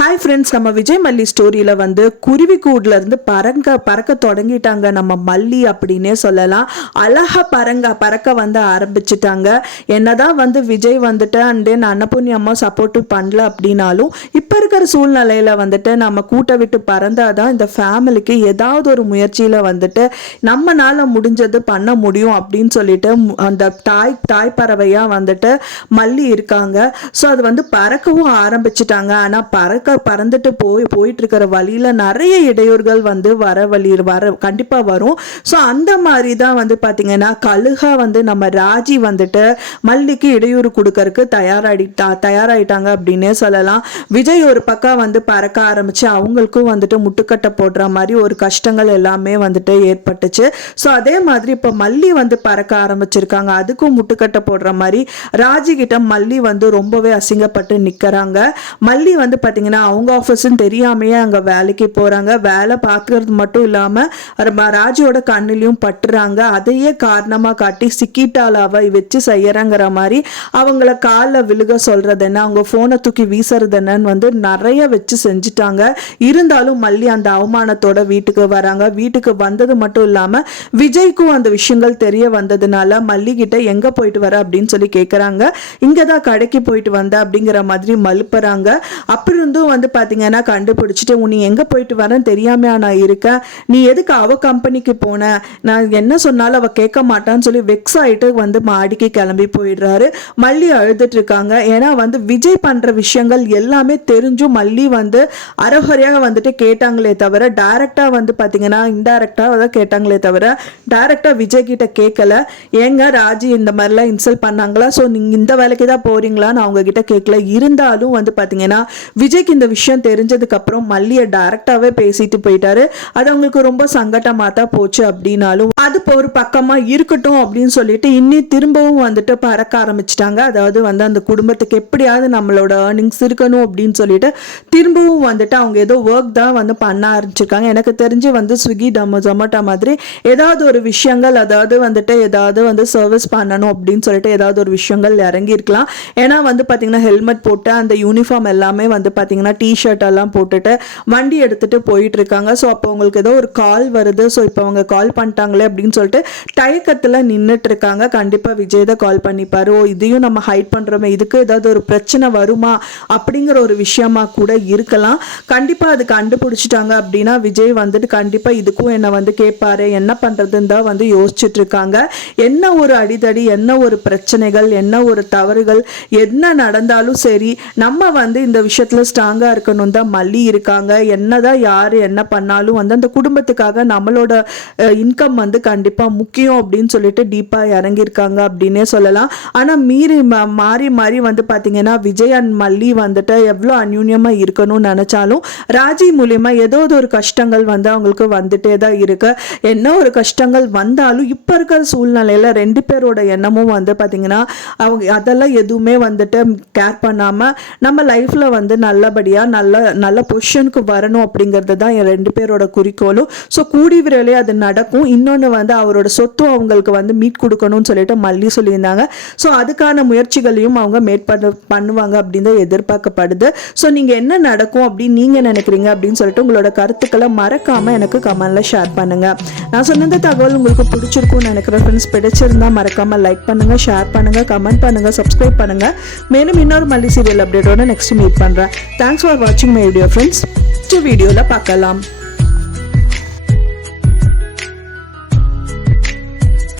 Hi friends, நம்ம விஜய் மல்லி ஸ்டோரியில் வந்து குருவி கூடுலேருந்து பறக்க தொடங்கிட்டாங்க நம்ம மல்லி அப்படின்னே சொல்லலாம். அழகாக பறக்க வந்து ஆரம்பிச்சிட்டாங்க. என்னதான் வந்து விஜய் வந்துட்டு அண்ட் தென் அன்னபூர்ணி அம்மா சப்போர்ட்டு பண்ணல அப்படின்னாலும் இப்போ இருக்கிற சூழ்நிலையில் வந்துட்டு நம்ம கூட்ட விட்டு பறந்தாதான் இந்த ஃபேமிலிக்கு ஏதாவது ஒரு முயற்சியில் வந்துட்டு நம்மளால முடிஞ்சது பண்ண முடியும் அப்படின்னு சொல்லிட்டு அந்த தாய் பறவையாக வந்துட்டு மல்லி இருக்காங்க. ஸோ அது வந்து பறக்கவும் ஆரம்பிச்சிட்டாங்க. ஆனால் பறந்துட்டு போயிட்டு இருக்கிற வழியில நிறைய இடையூறுகள் வந்து வர கண்டிப்பா வரும். ஸோ அந்த மாதிரி தான் வந்து பாத்தீங்கன்னா கழுகா வந்து நம்ம ராஜி வந்துட்டு மல்லிக்கு இடையூறு கொடுக்கறதுக்கு தயாராயிட்டாங்க அப்படின்னே சொல்லலாம். விஜய் ஒரு பக்கம் வந்து பறக்க ஆரம்பிச்சு அவங்களுக்கும் வந்துட்டு முட்டுக்கட்டை போடுற மாதிரி ஒரு கஷ்டங்கள் எல்லாமே வந்துட்டு ஏற்பட்டுச்சு. ஸோ அதே மாதிரி இப்போ மல்லி வந்து பறக்க ஆரம்பிச்சிருக்காங்க. அதுக்கும் முட்டுக்கட்டை போடுற மாதிரி ராஜி கிட்ட மல்லி வந்து ரொம்பவே அசிங்கப்பட்டு நிற்கிறாங்க. மல்லி வந்து பார்த்தீங்கன்னா அவங்க ஆஃபீஸ்ன்னு தெரியாமையே அங்கே வேலைக்கு போகிறாங்க. வேலை பார்க்கறது மட்டும் இல்லாமல் ராஜியோட கண்ணிலையும் பட்டுறாங்க. அதையே காரணமாக காட்டி சிக்கிட்டாலாவை வச்சு செய்யறங்கிற மாதிரி அவங்கள காலில் விழுக சொல்றது என்ன, அவங்க ஃபோனை தூக்கி வீசுறது என்னன்னு வந்து நிறைய வச்சு செஞ்சுட்டாங்க. இருந்தாலும் மல்லி அந்த அவமானத்தோட வீட்டுக்கு வராங்க. வீட்டுக்கு வந்தது மட்டும் இல்லாமல் விஜய்க்கும் அந்த விஷயங்கள் தெரிய வந்ததுனால மல்லி கிட்ட எங்கே போயிட்டு வர அப்படின்னு சொல்லி கேட்குறாங்க. இங்கே தான் கடைக்கு போயிட்டு வந்த அப்படிங்கிற மாதிரி மலுப்புறாங்க. அப்படி இருந்தும் வந்து பார்த்தீங்கன்னா கண்டுபிடிச்சிட்டு நீ எங்கே போயிட்டு வரேன்னு தெரியாமையா நான் இருக்கேன், நீ எதுக்கு அவ கம்பெனிக்கு போன, நான் என்ன சொன்னாலும் அவள் கேட்க மாட்டான்னு சொல்லி வெக்ஸ் ஆகிட்டு வந்து மாடிக்கு கிளம்பி போயிடுறாரு. மல்லி அழுதுட்டு இருக்காங்க. ஏன்னா வந்து விஜய் பண்ணுற விஷயங்கள் எல்லாமே தெரிஞ்சும் மல்லி வந்து அறகுறையாக வந்துட்டு கேட்டாங்களே தவிர டைரக்டாக வந்து பார்த்தீங்கன்னா இன்டைரக்டாக தான் கேட்டாங்களே தவிர டைரக்டாக விஜய் கிட்ட கேட்கல. ஏங்க ராஜி இந்த மாதிரிலாம் இன்சல்ட் பண்ணாங்களா, ஸோ நீங்கள் இந்த வேலைக்கு தான் போறீங்களான்னு அவங்க கிட்ட கேட்கல. இருந்தாலும் வந்து பார்த்தீங்கன்னா விஜய்க்கு இந்த விஷயம் தெரிஞ்சதுக்கு அப்புறம் மல்லியை டைரக்டாவே பேசிட்டு போயிட்டாரு. அது அவங்களுக்கு ரொம்ப சங்கடமா தான் போச்சு. அப்படின்னாலும் அது ஒரு பக்கமா இருக்கட்டும் அப்படின்னு சொல்லிட்டு இன்னி திரும்பவும் வந்துட்டு பறக்க ஆரம்பிச்சிட்டாங்க. அதாவது வந்து அந்த குடும்பத்துக்கு எப்படியாவது நம்மளோட ஏர்னிங்ஸ் இருக்கணும் அப்படின்னு சொல்லிட்டு திரும்பவும் வந்துட்டு அவங்க ஏதோ ஒர்க் தான் வந்து பண்ண ஆரம்பிச்சிருக்காங்க. எனக்கு தெரிஞ்சு வந்து ஸ்விக்கி ஜொமேட்டோ மாதிரி ஏதாவது ஒரு விஷயங்கள், அதாவது வந்துட்டு ஏதாவது வந்து சர்வீஸ் பண்ணணும் அப்படின்னு சொல்லிட்டு ஏதாவது ஒரு விஷயங்கள் இறங்கி இருக்கலாம். ஏன்னா வந்து பாத்தீங்கன்னா ஹெல்மெட் போட்டு அந்த யூனிஃபார்ம் எல்லாமே வந்து பார்த்தீங்கன்னா டிஷர்ட் எல்லாம் போட்டுட்டு வண்டி எடுத்துட்டு போயிட்டு இருக்காங்க. ஸோ அப்போ உங்களுக்கு ஏதோ ஒரு கால் வருது. ஸோ இப்போ அவங்க கால் பண்ணிட்டாங்களே அப்படின்னு சொல்லிட்டு தயக்கத்தில் நின்றுட்டு இருக்காங்க. கண்டிப்பாக விஜய் தான் கால் பண்ணிப்பாரு. ஓ இதையும் நம்ம ஹைட் பண்ணுறோமே, இதுக்கு ஏதாவது ஒரு பிரச்சனை வருமா அப்படிங்கிற ஒரு விஷயமா கூட இருக்கலாம். கண்டிப்பாக அது கண்டுபிடிச்சிட்டாங்க அப்படின்னா விஜய் வந்துட்டு கண்டிப்பாக இதுக்கும் என்னை வந்து கேட்பாரு, என்ன பண்ணுறதுன்னு தான் வந்து யோசிச்சுட்டு இருக்காங்க. என்ன ஒரு அடிதடி, என்ன ஒரு பிரச்சனைகள், என்ன ஒரு தவறுகள் என்ன நடந்தாலும் சரி நம்ம வந்து இந்த விஷயத்துல ஸ்ட்ராங்கா இருக்கணும் தான் மல்லி இருக்காங்க. என்னதான் யாரு என்ன பண்ணாலும் வந்து அந்த குடும்பத்துக்காக நம்மளோட இன்கம் வந்து கண்டிப்பா முக்கியம் அப்படின்னு சொல்லிட்டு டீப்பா இறங்கியிருக்காங்க அப்படின்னே சொல்லலாம். ஆனா மாறி வந்து பாத்தீங்கன்னா விஜய் அண்ட் மல்லி வந்துட்டு எவ்வளவு அந்யூன்யமா இருக்கணும்னு நினைச்சாலும் ராஜி மூலியமா ஏதோ ஒரு கஷ்டங்கள் வந்து அவங்களுக்கு வந்துட்டே தான் இருக்கு. என்ன ஒரு கஷ்டங்கள் வந்தாலும் இப்ப இருக்கிற சூழ்நிலையில ரெண்டு பேரோட எண்ணமும் வந்து பாத்தீங்கன்னா அவங்க அதெல்லாம் எதுவுமே வந்துட்டு கேர் பண்ணாம நம்ம லைஃப்ல வந்து நல்லபடியா நல்ல பொசிஷனுக்கு வரணும் அப்படிங்கிறது தான் என் ரெண்டு பேரோட குறிக்கோளும். ஸோ கூடி விரைவிலே அது நடக்கும். இன்னொன்று வந்து அவரோட சொத்து அவங்களுக்கு வந்து மீட் கொடுக்கணும்னு சொல்லிட்டு மல்லி சொல்லியிருந்தாங்க. ஸோ அதுக்கான முயற்சிகளையும் அவங்க பண்ணுவாங்க அப்படின்னு தான் எதிர்பார்க்கப்படுது. ஸோ நீங்க என்ன நடக்கும் அப்படின்னு நீங்க நினைக்கிறீங்க அப்படின்னு சொல்லிட்டு உங்களோட கருத்துக்களை மறக்காம எனக்கு கமெண்ட்ல ஷேர் பண்ணுங்க. நான் சொன்ன தகவல் உங்களுக்கு பிடிச்சிருக்கும்னு நினைக்கிறேன் ஃப்ரெண்ட்ஸ். பிடிச்சிருந்தா மறக்காம லைக் பண்ணுங்க, ஷேர் பண்ணுங்க, கமெண்ட் பண்ணுங்க, சப்ஸ்கிரைப் பண்ணுங்க. மேலும் இன்னொரு மல்லி சீரியல் அப்டேட்டோட நெக்ஸ்ட் மீட் பண்றேன். தேங்க்ஸ் ஃபார் வாட்சிங் மை வீடியோ ஃப்ரெண்ட்ஸ். நெக்ஸ்ட் வீடியோல பார்க்கலாம்.